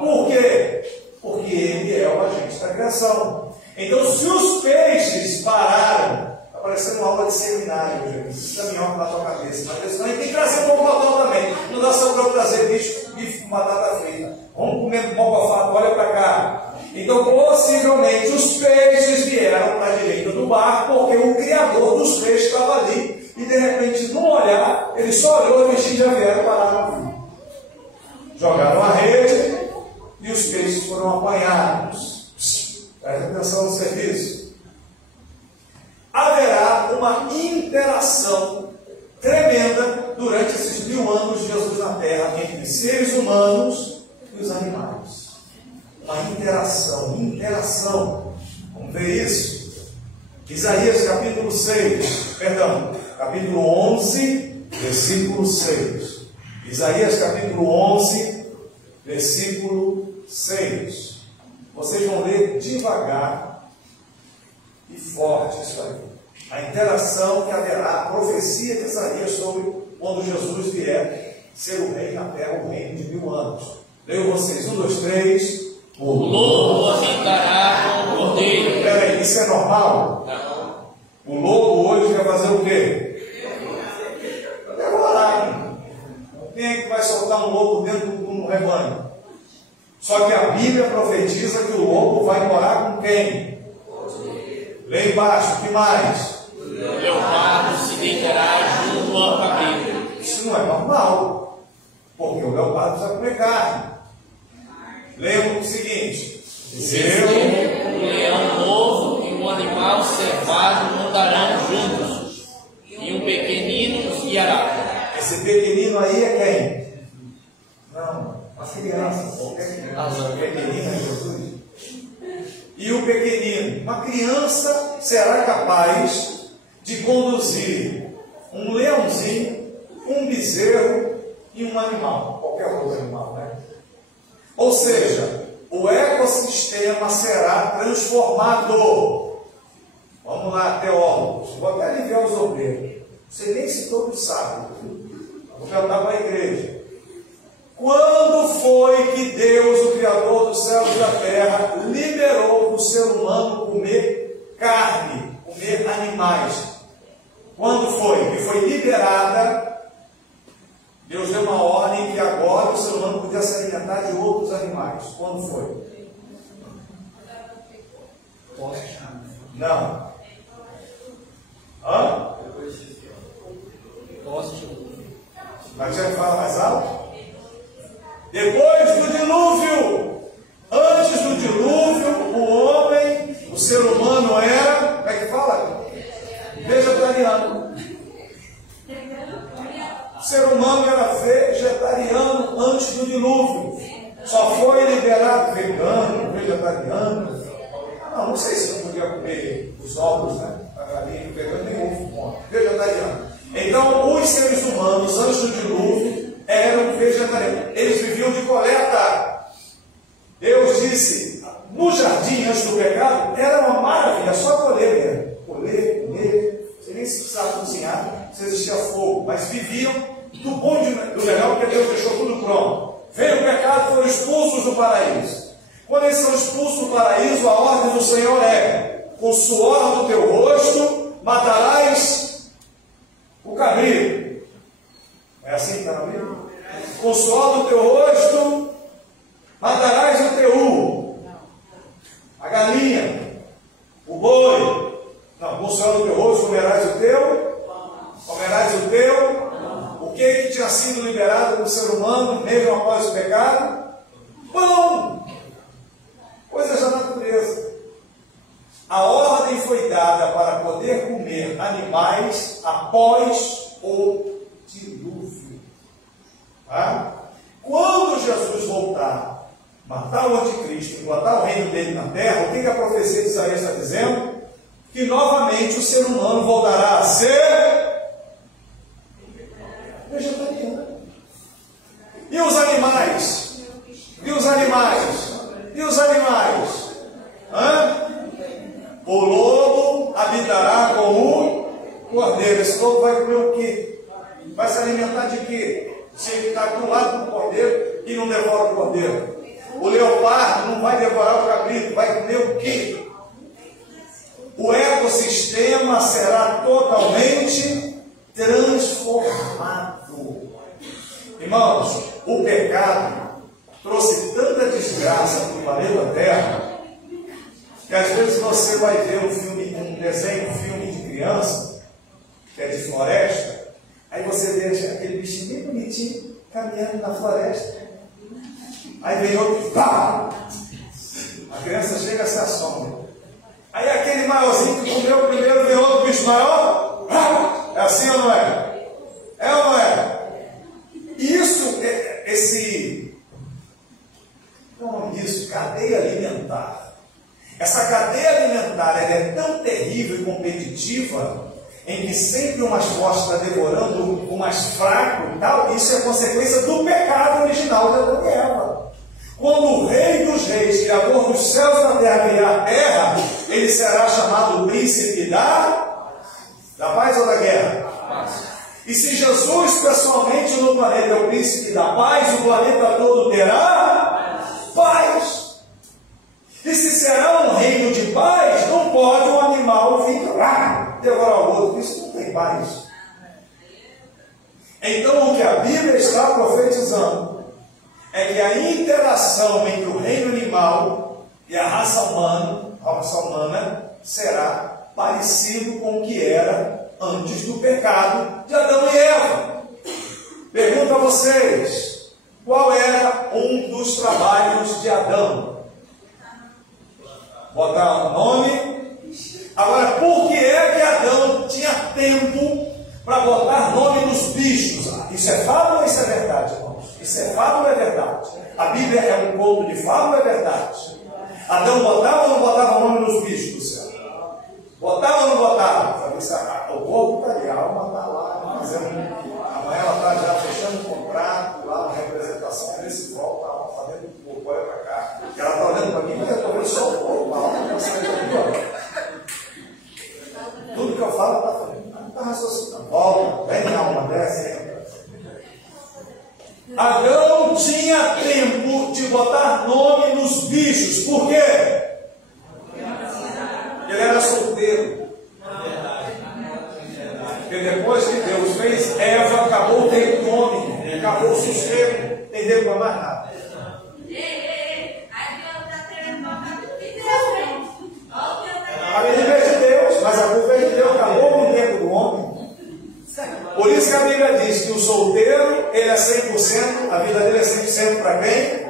Por quê? Porque Ele é o agente da criação. Então, se os peixes pararam, está parecendo uma aula de seminário, gente. Isso é minhoca na tua cabeça. Mas tem que trazer mocotó também. Não dá só para trazer bife com batata frita. Vamos comer mocofado, olha para cá. Então, possivelmente, os peixes vieram para a direita do barco, porque o Criador dos peixes estava ali. E, de repente, num olhar, ele só olhou e os peixes já vieram parar. Jogaram a rede e os peixes foram apanhados. Presta atenção no serviço. Haverá uma interação tremenda durante esses 1000 anos de Jesus na Terra entre seres humanos e os animais. Uma interação. Vamos ver isso. Isaías capítulo 11, versículo 6. Isaías capítulo 11, versículo 6. Vocês vão ler devagar e forte isso aí. A interação que haverá, a profecia de Isaías sobre quando Jesus vier ser o rei na terra, o reino de 1000 anos. Leio vocês, 1, 2, 3. O lobo habitará com o cordeiro. Espera aí, isso é normal? Não. O lobo hoje vai fazer o quê? Devorar. Quem é que vai soltar um lobo dentro de um rebanho? Só que a Bíblia profetiza que o lobo vai morar com quem? Lá embaixo, o que mais? Leopardo mal, porque o leopardo precisa comer carne. Lembra o seguinte: um leão novo e um animal cevado andarão juntos, e um pequenino os guiará. Esse pequenino aí é quem? Não, as crianças. Qualquer criança. Pequenino é Jesus. E o pequenino, uma criança será capaz de conduzir um leãozinho, um bezerro e um animal, qualquer outro animal, né? Ou seja, o ecossistema será transformado. Vamos lá, teólogos. Vou até aliviar os obreiros. Você nem se todos sabem. Vou perguntar para a igreja. Quando foi que Deus, o Criador dos céus e da terra, liberou o ser humano comer carne, comer animais? Quando foi? Que foi liberada, Deus deu uma ordem que agora o ser humano podia se alimentar de outros animais. Quando foi? Não. Hã? Mas já fala mais alto? Depois do dilúvio. Antes do dilúvio, o homem, o ser humano era, como é que fala? Vegetariano. O ser humano era vegetariano antes do dilúvio. Só foi liberado vegano, vegetariano. Não sei se não podia comer os ovos, né? A galinha, vegano nem ovo, vegetariano. Então, os seres humanos, antes do dilúvio, eram vegetarianos. Eles viviam de coleta. Deus disse, no jardim, antes do pecado, era uma maravilha, só colher mesmo. Colher, comer, você nem se precisava cozinhar, se existia fogo, mas viviam do bom e do legal, porque Deus deixou tudo pronto. Veio o pecado, foram expulsos do paraíso. Quando eles são expulsos do paraíso, a ordem do Senhor é: com o suor do teu rosto matarás o cabrito. É assim que está na Bíblia? Com o suor do teu rosto matarás o teu, a galinha, o boi. Não, com o suor do teu rosto comerás o teu, o que tinha sido liberado do ser humano mesmo após o pecado? Pão, coisas da natureza. A ordem foi dada para poder comer animais após o dilúvio. Tá? Quando Jesus voltar, matar o anticristo, implantar o reino dele na terra, o que a profecia de Isaías está dizendo? Que novamente o ser humano voltará a ser vegetariano. E os animais? O lobo habitará com o cordeiro. Esse lobo vai comer o quê? Vai se alimentar de quê? Se ele está do lado do cordeiro e não devora o cordeiro. O leopardo não vai devorar o cabrito, vai comer o quê? O ecossistema será totalmente transformado. Irmãos, o pecado trouxe tanta desgraça para o planeta Terra, que às vezes você vai ver um filme de criança, que é de floresta, aí você vê aquele bichinho bem bonitinho, caminhando na floresta, aí vem outro, pá! A criança chega a se assombra. Aí aquele maiorzinho que comeu primeiro, vem outro bicho maior, é assim ou não é? É ou não é? Isso, qual é o nome disso? Cadeia alimentar. Essa cadeia alimentar ela é tão terrível e competitiva, em que sempre o mais forte está devorando o mais fraco e tal. Isso é consequência do pecado original de Adão e Eva. Quando o Rei dos Reis, Criador dos céus e da terra, criar a terra, ele será chamado príncipe da paz ou da guerra? E se Jesus pessoalmente no planeta é o príncipe da paz, o planeta todo terá paz. E se será um reino de paz, não pode um animal vir devorar o outro. Isso não tem paz. Então o que a Bíblia está profetizando é que a interação entre o reino animal e a raça humana será parecido com o que era antes do pecado de Adão e Eva. Pergunto a vocês, qual era um dos trabalhos de Adão? Botar um nome. Agora, por que é que Adão tinha tempo para botar nome nos bichos? Isso é fábula ou isso é verdade, irmãos? Isso é fábula ou é verdade? A Bíblia é um conto de fábula ou é verdade? Adão botava ou não botava nome nos bichos do céu? Botava ou não botava? O corpo está ali, a alma está lá, fazendo. Amanhã ela está já fechando um contrato, lá uma representação principal, está lá fazendo o corpo, olha para cá. E ela está olhando para mim, mas eu estou vendo só o corpo, a alma está saindo aqui, ó. Tudo que eu falo está fazendo. Não está raciocinando. Volta, vem a alma, desce, entra. Adão tinha tempo de botar nome nos bichos. Por quê? Ele era solteiro. Porque depois que Deus fez Eva, acabou tendo nome, acabou o sossego, entendeu? Não mais nada. A Bíblia é de Deus, mas a culpa é de Deus, acabou o tempo do homem. Por isso que a Bíblia diz que o solteiro, ele é 100%, a vida dele é 100% para quem?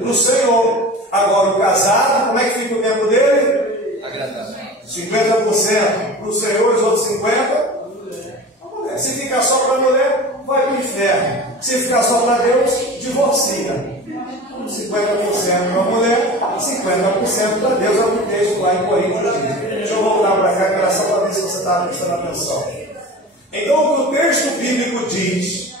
No Senhor. Agora o casado, como é que fica o tempo dele? Agradável. 50% para o Senhor, os outros 50% para a mulher. Se ficar só para a mulher, vai para o inferno. Se ficar só para Deus, divorcia. 50% para a mulher, 50% para Deus, é o que o texto lá em Coríntios diz. Deixa eu voltar para cá, que era só para ver se você está prestando atenção. Então, o que o texto bíblico diz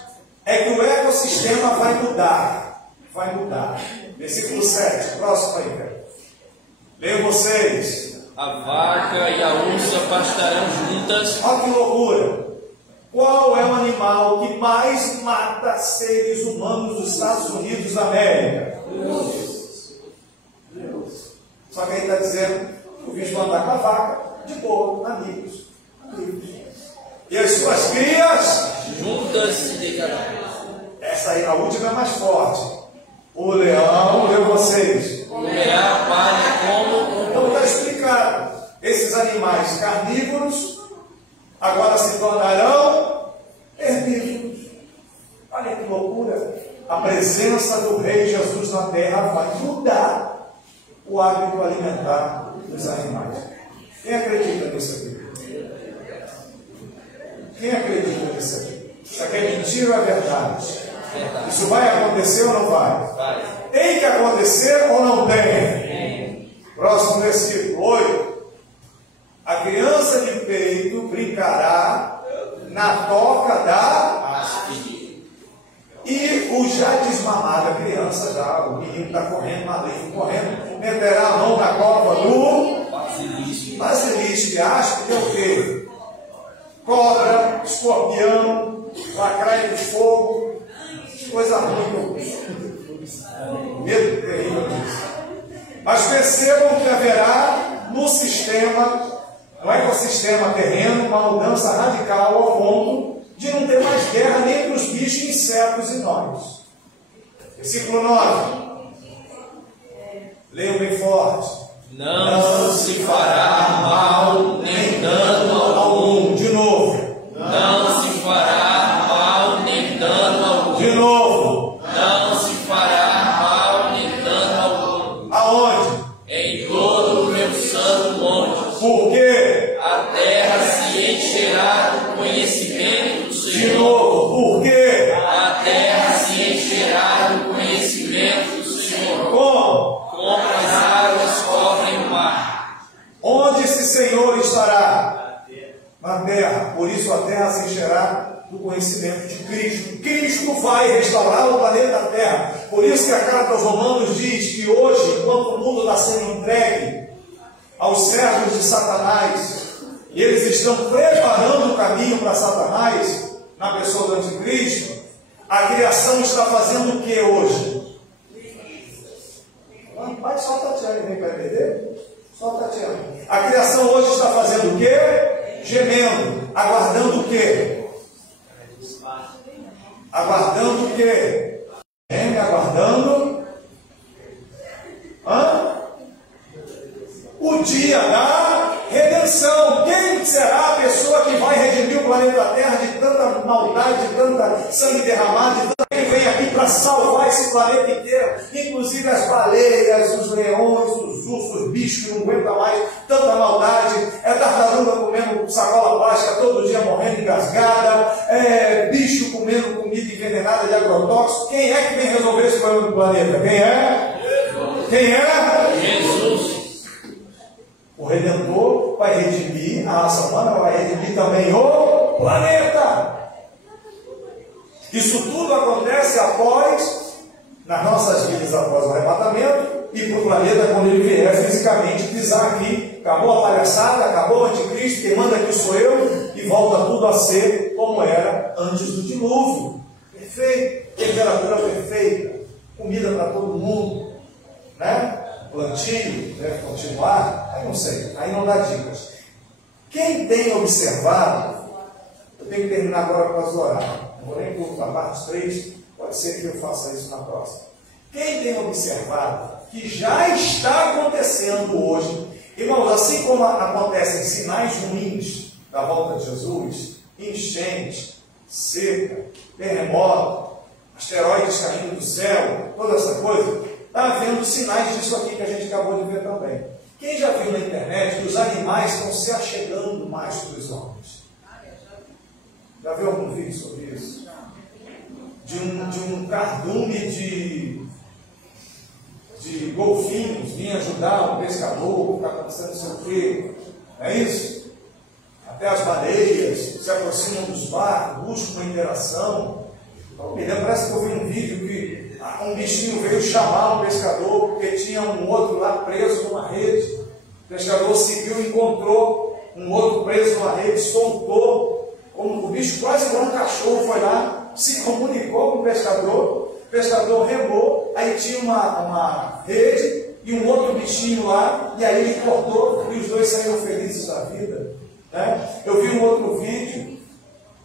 é que o ecossistema vai mudar. Vai mudar. Versículo 7, próximo aí, cara. Leiam vocês. A vaca e a ursa pastarão juntas. Olha que loucura. Qual é o animal que mais mata seres humanos dos Estados Unidos da América? Deus. Só que aí está dizendo que o bicho vai andar com a vaca, de boa, amigos. E as suas crias Juntas se deitarão. Essa aí, a última é mais forte. O leão, leu vocês. O leão palha como Então está explicado. Esses animais carnívoros agora se tornarão herbívoros. Olha que loucura. A presença do Rei Jesus na terra vai mudar o hábito alimentar dos animais. Quem acredita nisso aqui? Quem acredita nisso aqui? Isso aqui é mentira ou é verdade? Isso vai acontecer ou não vai? vai. Tem que acontecer ou não tem? Próximo versículo 8. A criança de peito brincará na toca da Aspe. e o já desmamado, a criança já, o menino está correndo, maligno correndo, meterá a mão na cova do basilisco, aspe é o quê? Cobra, escorpião, lacraia de fogo, coisa ruim. Medo terrível disso. Mas percebam que haverá no sistema, no ecossistema terreno, uma mudança radical ao ponto de não ter mais guerra nem entre os bichos, insetos e nós. Versículo 9. Leiam bem forte. Não se fará mal nem dano algum. De novo. Não se fará mal nem dano algum. De novo. Não se fará mal nem dano algum. Aonde? Em todo o meu santo monte. Por quê? A terra se encherá do conhecimento do De Senhor. novo. Por quê? A terra se encherá do conhecimento do Senhor. Como? Como as águas cobrem o mar. Onde esse Senhor estará? Na terra. Por isso a terra se encherá do conhecimento de Cristo. Cristo vai restaurar o planeta Terra. Por isso que a carta aos Romanos diz que hoje, enquanto o mundo está sendo entregue aos servos de Satanás, e eles estão preparando o caminho para Satanás, na pessoa do anticristo, a criação está fazendo o que hoje? Pai, só Tatiana vem para entender? Só Tatiana. A criação hoje está fazendo o quê? Gemendo. Aguardando o quê? Aguardando o quê? Aguardando o dia da redenção. Quem será a pessoa que vai redimir o planeta Terra de tanta maldade, de tanta sangue derramado, e também vem aqui para salvar esse planeta inteiro, inclusive as baleias, os leões, os ursos, os bichos que não aguentam mais tanta maldade, tartaruga comendo sacola plástica todo dia morrendo engasgada, bicho comendo comida envenenada de agrotóxico. Quem é que vem resolver esse problema do planeta? Quem é? Quem é? Jesus. O Redentor vai redimir a raça humana, vai redimir também o planeta. Isso tudo acontece nas nossas vidas após o arrebatamento, e para o planeta quando ele vier fisicamente pisar aqui. Acabou a palhaçada, acabou o anticristo, quem manda aqui sou eu, e volta tudo a ser como era antes do dilúvio. Perfeito, temperatura perfeita, comida para todo mundo, né? Plantio, deve continuar, aí não sei, aí não dá dicas. Quem tem observado, eu tenho que terminar agora para as horários, não vou nem para a parte 3, pode ser que eu faça isso na próxima. Quem tem observado que já está acontecendo hoje, irmãos, assim como acontecem sinais ruins da volta de Jesus, enchente, seca, terremoto, asteroides caindo do céu, toda essa coisa, está havendo sinais disso aqui que a gente acabou de ver também. Quem já viu na internet que os animais estão se achegando mais para os homens? Já viu algum vídeo sobre isso? De um cardume de golfinhos vir ajudar um pescador, ficar acontecendo não sei o quê. É isso? Até as baleias se aproximam dos barcos, buscam uma interação. Então, me lembro, parece que eu vi um vídeo que um bichinho veio chamar um pescador, porque tinha um outro lá preso numa rede. O pescador seguiu e encontrou um outro preso numa rede, soltou. Como o bicho quase igual um cachorro foi lá, se comunicou com o pescador remou, aí tinha uma rede e um outro bichinho lá, e aí ele cortou e os dois saíram felizes da vida. Né? Eu vi um outro vídeo,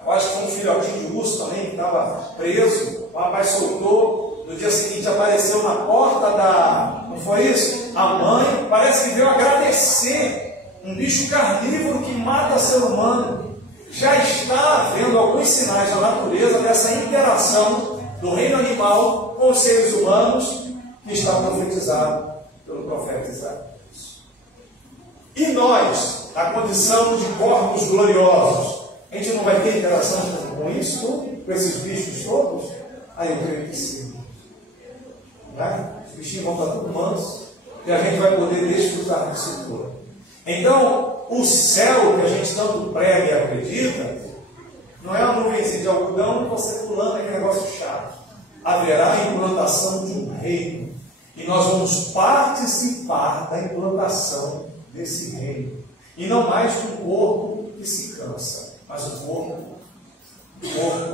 eu acho que foi um filhotinho de urso também, que estava preso, o rapaz soltou, no dia seguinte apareceu na porta não foi isso? A mãe, parece que veio agradecer, um bicho carnívoro que mata ser humano. Já está havendo alguns sinais na natureza dessa interação do reino animal com os seres humanos, que está profetizado pelo profeta Isaías. E nós, na condição de corpos gloriosos, a gente não vai ter interação com isso tudo? Com esses bichos todos? Aí eu creio que sim. Né? Os bichinhos vão estar tudo mansos e a gente vai poder desfrutar disso tudo. Então, o céu que a gente tanto prega e acredita, não é uma nuvenzinha de algodão e você pulando aquele negócio chato. Haverá a implantação de um reino. E nós vamos participar da implantação desse reino. E não mais um corpo que se cansa, mas um corpo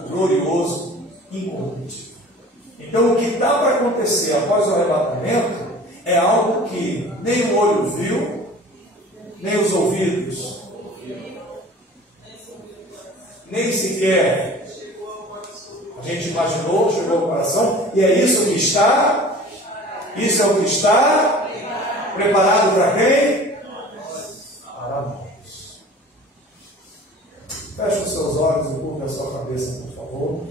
glorioso, incorruptível. Então, o que está para acontecer após o arrebatamento é algo que nem o olho viu, nem os ouvidos, nem sequer a gente imaginou, chegou ao coração, e é isso que está, isso é o que está preparado para quem? Para nós. Feche os seus olhos e curva a sua cabeça, por favor.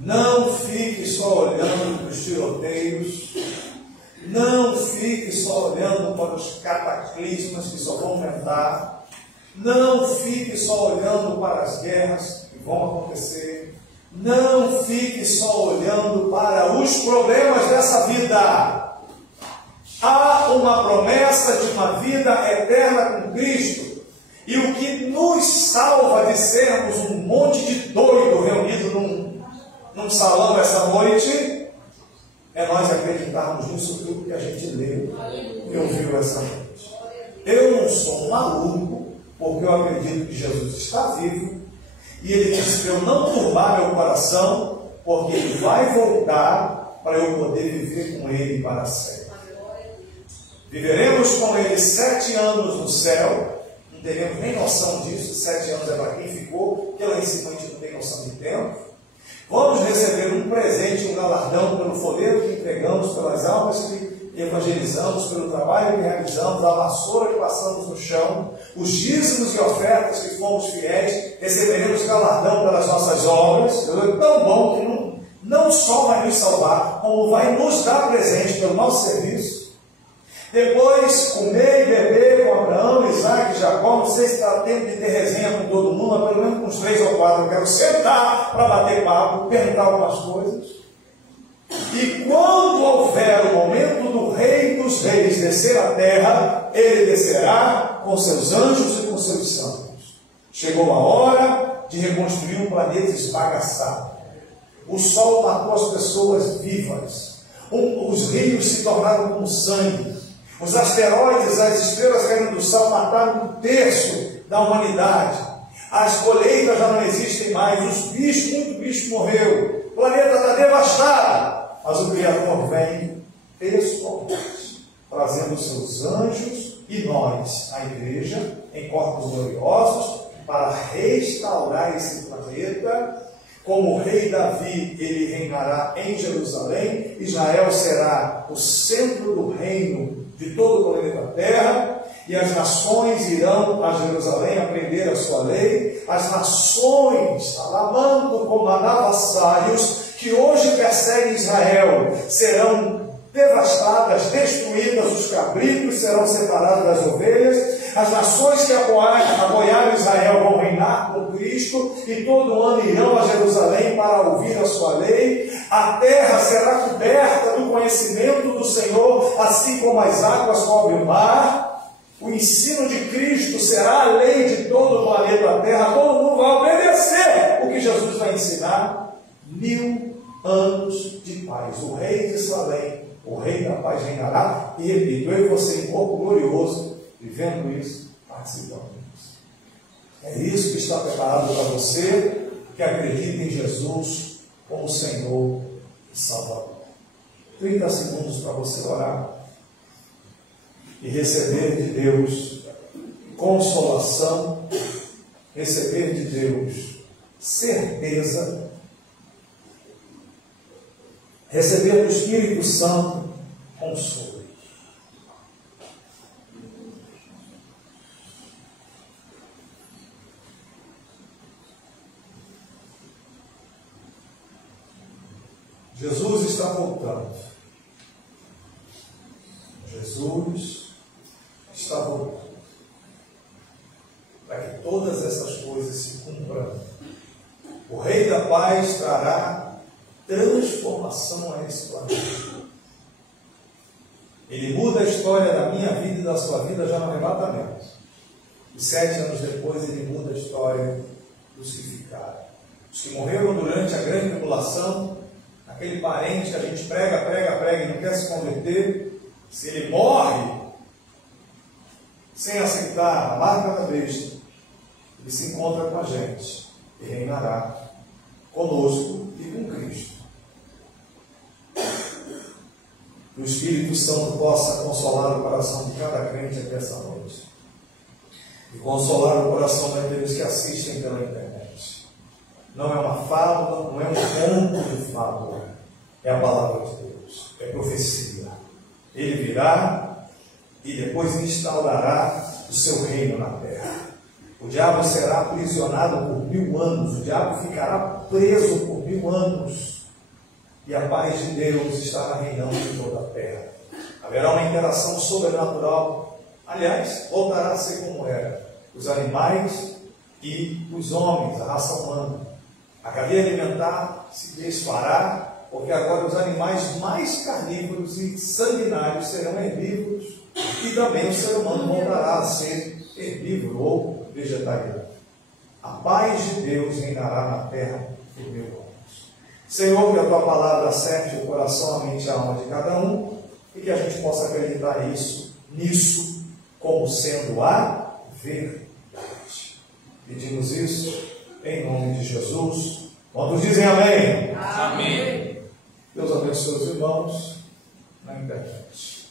Não fique só olhando para os tiroteios, não fique só olhando para os cataclismas que só vão aumentar, não fique só olhando para as guerras que vão acontecer, não fique só olhando para os problemas dessa vida. Há uma promessa de uma vida eterna com Cristo, e o que nos salva de sermos um monte de doido reunido num salão essa noite é nós acreditarmos nisso tudo que a gente leu e ouviu essa noite. Eu não sou um maluco, porque eu acredito que Jesus está vivo, e Ele disse para eu não turbar meu coração, porque Ele vai voltar para eu poder viver com Ele para sempre. Viveremos com Ele 7 anos no céu, não teremos nem noção disso, 7 anos é para quem ficou, porque lá em cima a gente não tem noção de tempo. Vamos receber um presente, um galardão pelo folheto que entregamos, pelas almas que evangelizamos, pelo trabalho que realizamos, a vassoura que passamos no chão, os dízimos e ofertas que fomos fiéis, receberemos galardão pelas nossas nossas obras. Deus é tão bom que não só vai nos salvar, como vai nos dar presente pelo nosso serviço. Depois, comer e beber com Abraão, Isaac e Jacó. Não sei se está tempo de ter resenha com todo mundo, mas pelo menos com uns 3 ou 4 eu quero sentar para bater papo, perguntar algumas coisas. E quando houver o momento do Rei dos Reis descer à terra, ele descerá com seus anjos e com seus santos. Chegou a hora de reconstruir um planeta esbagaçado. O sol matou as pessoas vivas. Os rios se tornaram como sangue. Os asteroides, as estrelas caindo do céu mataram 1/3 da humanidade. As colheitas já não existem mais. Os bichos, muito bicho morreu. O planeta está devastado. Mas o Criador vem pessoalmente, trazendo os seus anjos e nós, a igreja, em corpos gloriosos, para restaurar esse planeta. Como o rei Davi, ele reinará em Jerusalém. Israel será o centro do reino de todo o planeta Terra. E as nações irão a Jerusalém aprender a sua lei. As nações, alabando como anavassalhos, que hoje perseguem Israel, serão devastadas, destruídas. Os cabritos serão separados das ovelhas. As nações que apoiaram Israel vão reinar com Cristo, e todo ano irão a Jerusalém para ouvir a sua lei. A terra será coberta do conhecimento do Senhor, assim como as águas cobrem o mar. O ensino de Cristo será a lei de todo o planeta Terra. Todo mundo vai obedecer o que Jesus vai ensinar. 1000 anos de paz. O rei de Salém, o rei da paz reinará. E repito, eu e você em corpo glorioso, vivendo isso, participando disso. É isso que está preparado para você que acredita em Jesus como Senhor e Salvador. 30 segundos para você orar e receber de Deus consolação, receber de Deus certeza, receber do Espírito Santo consolo. Jesus está voltando. Jesus está voltando. Para que todas essas coisas se cumpram. O Rei da Paz trará transformação a esse planeta. Ele muda a história da minha vida e da sua vida já no arrebatamento. E 7 anos depois ele muda a história dos que ficaram. Os que morreram durante a grande tribulação, aquele parente que a gente prega e não quer se converter, se ele morre sem aceitar a marca da besta, ele se encontra com a gente e reinará conosco e com Cristo. Que o Espírito Santo possa consolar o coração de cada crente aqui essa noite e consolar o coração daqueles que assistem pela internet. Não é uma fábula, não é um conto de fábula, é a palavra de Deus, é profecia. Ele virá e depois instaurará o seu reino na terra. O diabo será aprisionado por 1000 anos, o diabo ficará preso por 1000 anos, e a paz de Deus estará reinando em toda a terra. Haverá uma interação sobrenatural. Aliás, voltará a ser como era: os animais e os homens, a raça humana. A cadeia alimentar se desfará, porque agora os animais mais carnívoros e sanguinários serão herbívoros, e também o ser humano voltará a ser herbívoro ou vegetariano. A paz de Deus reinará na terra por 1000 anos. Senhor, que a Tua palavra acerte o coração, a mente e a alma de cada um, e que a gente possa acreditar nisso como sendo a verdade. Pedimos isso em nome de Jesus. Quantos dizem amém? Amém. Deus abençoe os irmãos na internet.